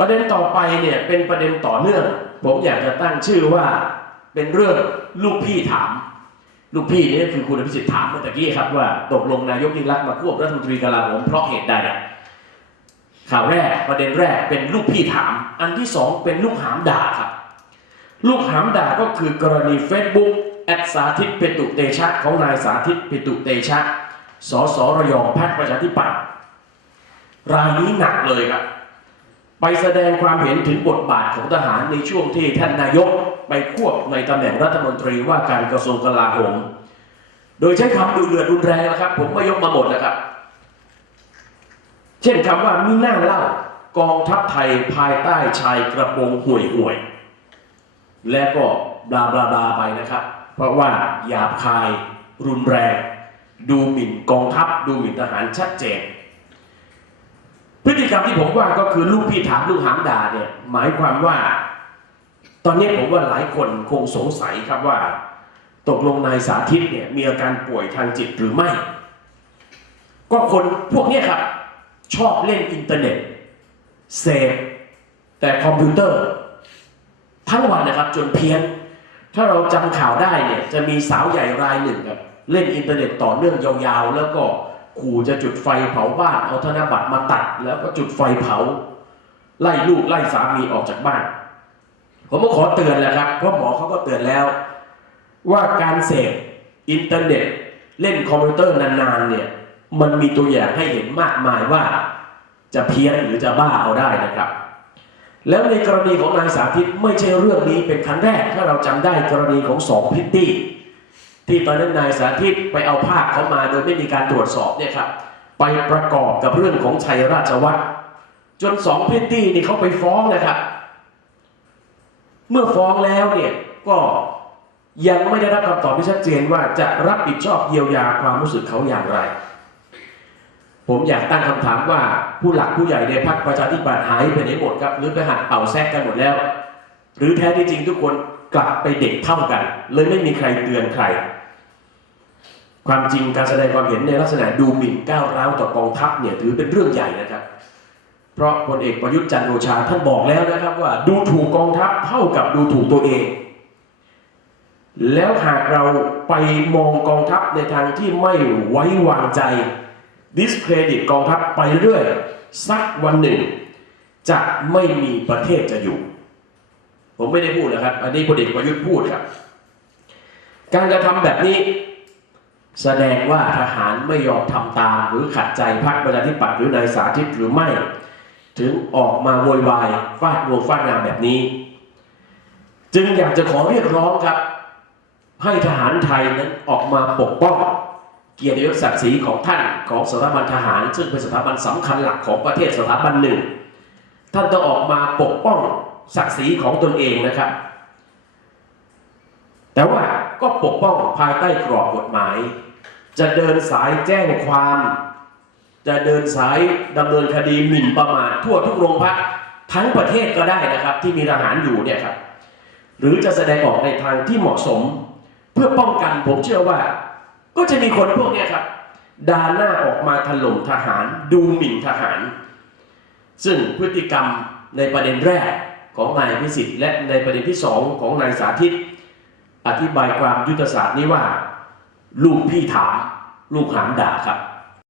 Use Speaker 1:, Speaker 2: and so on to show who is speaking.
Speaker 1: ประเด็นต่อไปเนี่ยเป็นประเด็นต่อเนื่อง ผมอยากจะตั้งชื่อว่าเป็นเรื่องลูกพี่ถาม ลูกพี่นี่คือคุณอภิสิทธิ์ถามเมื่อกี้ครับว่าตกลงนายกยิ่งรักษณ์มาควบรัฐมนตรีกลาโหมเพราะเหตุใดข่าวแรกประเด็นแรกเป็นลูกพี่ถาม อันที่สองเป็นลูกหามด่าครับลูกหามด่าก็คือกรณี Facebook แอดสาธิตเปตุเตชะของนายสาธิตเปตุเตชะสสระยองพรรคประชาธิปัตย์รายนี้หนักเลยครับ ไปแสดงความเห็นถึงบทบาทของทหารในช่วงที่ท่านนายกไปควบในตำแหน่งรัฐมนตรีว่าการกระทรวงกลาโหม โดยใช้คำดุเดือดรุนแรงนะครับ ผมก็ยกมาหมดนะครับ เช่นคำว่ามีหน้าเล่ากองทัพไทยภายใต้ชายกระโปรงห่วยห่วย และก็บลาบลาบลาไปนะครับ เพราะว่าหยาบคายรุนแรง ดูหมิ่นกองทัพดูหมิ่นทหารชัดเจน กรรมที่ผมว่าก็คือลูกพี่ถามลูกหางด่าเนี่ย หมายความว่า ตอนนี้ผมว่าหลายคนคงสงสัยครับว่า ตกลงนายสาธิตเนี่ยมีอาการป่วยทางจิตหรือไม่ ก็คนพวกนี้ครับ ชอบเล่นอินเทอร์เน็ตเสพแต่คอมพิวเตอร์ ทั้งวันนะครับจนเพี้ยน ถ้าเราจำข่าวได้เนี่ยจะมีสาวใหญ่รายหนึ่งครับเล่นอินเทอร์เน็ตต่อเนื่องยาวๆ แล้วก็ ขู่จะจุดไฟเผาบ้านเอาธนบัตรมาตัดแล้วก็จุดไฟเผา ไล่ลูกไล่สามีออกจากบ้าน ผมก็ขอเตือนแหละครับ เพราะหมอเขาก็เตือนแล้ว ว่าการเสพอินเทอร์เน็ต เล่นคอมพิวเตอร์นานๆเนี่ย มันมีตัวอย่างให้เห็นมากมายว่า จะเพี้ยนหรือจะบ้าเอาได้นะครับ แล้วในกรณีของนายสาธิตไม่ใช่เรื่องนี้เป็นครั้งแรก ถ้าเราจำได้กรณีของสองพิตตี้ ที่ตอนนั้นนายสาธิตไปเอาภาพเขามาโดยไม่มีการตรวจสอบเนี่ยครับไปประกอบกับเรื่องของชัยราชวัฒน์จนสองพิตตี้นี่เขาไปฟ้องนะครับ เมื่อฟ้องแล้วเนี่ยก็ยังไม่ได้รับคำตอบที่ชัดเจนว่าจะรับผิดชอบเยียวยาความรู้สึกเขาอย่างไร ผมอยากตั้งคำถามว่าผู้หลักผู้ใหญ่ในพรรคประชาธิปัตย์หายไปไหนหมดครับหรือไปหัดเป่าแซกกันหมดแล้ว หรือแท้ที่จริงทุกคนกลับไปเด็กเท่ากัน เลยไม่มีใครเตือนใคร ความจริงการแสดงความเห็นในลักษณะดูหมิ่นก้าวร้าวต่อกองทัพเนี่ยถือเป็นเรื่องใหญ่นะครับ เพราะพลเอกประยุทธ์จันทร์โอชาท่านบอกแล้วนะครับว่าดูถูกกองทัพเท่ากับดูถูกตัวเอง แล้วหากเราไปมองกองทัพในทางที่ไม่ไว้วางใจดิสเครดิตกองทัพไปเรื่อยสักวันหนึ่ง จะไม่มีประเทศจะอยู่ ผมไม่ได้พูดนะครับ อันนี้พลเอกประยุทธ์พูดครับ การกระทำแบบนี้ แสดงว่าทหารไม่ยอมทำตามหรือขัดใจพรรคประชาธิปัตย์หรือนายสาธิตหรือไม่ ถึงออกมาโวยวายฟาดงวงฟาดงานแบบนี้ จึงอยากจะขอเรียกร้องครับ ให้ทหารไทยนั้นออกมาปกป้อง เกียรติยศศักดิ์ศรีของท่านของสถาบันทหาร ซึ่งเป็นสถาบันสำคัญหลักของประเทศสถาบันหนึ่ง ท่านต้องออกมาปกป้องศักดิ์ศรีของตนเองนะครับ แต่ว่าก็ปกป้องภายใต้กรอบกฎหมาย จะเดินสายแจ้งความ จะเดินสายดำเนินคดีหมิ่นประมาททั่วทุกโรงพักทั้งประเทศก็ได้นะครับ ที่มีทหารอยู่เนี่ยครับ หรือจะแสดงออกในทางที่เหมาะสม เพื่อป้องกันผมเชื่อว่า ก็จะมีคนพวกนี้ครับดาหน้าออกมาถล่มทหารดูหมิ่นทหาร ซึ่งพฤติกรรมในประเด็นแรกของนายพิสิทธิ์และในประเด็นที่สองของนายสาธิต อธิบายความยุทธศาสตร์นี้ว่า ลูกพี่ถามลูกหามด่าครับ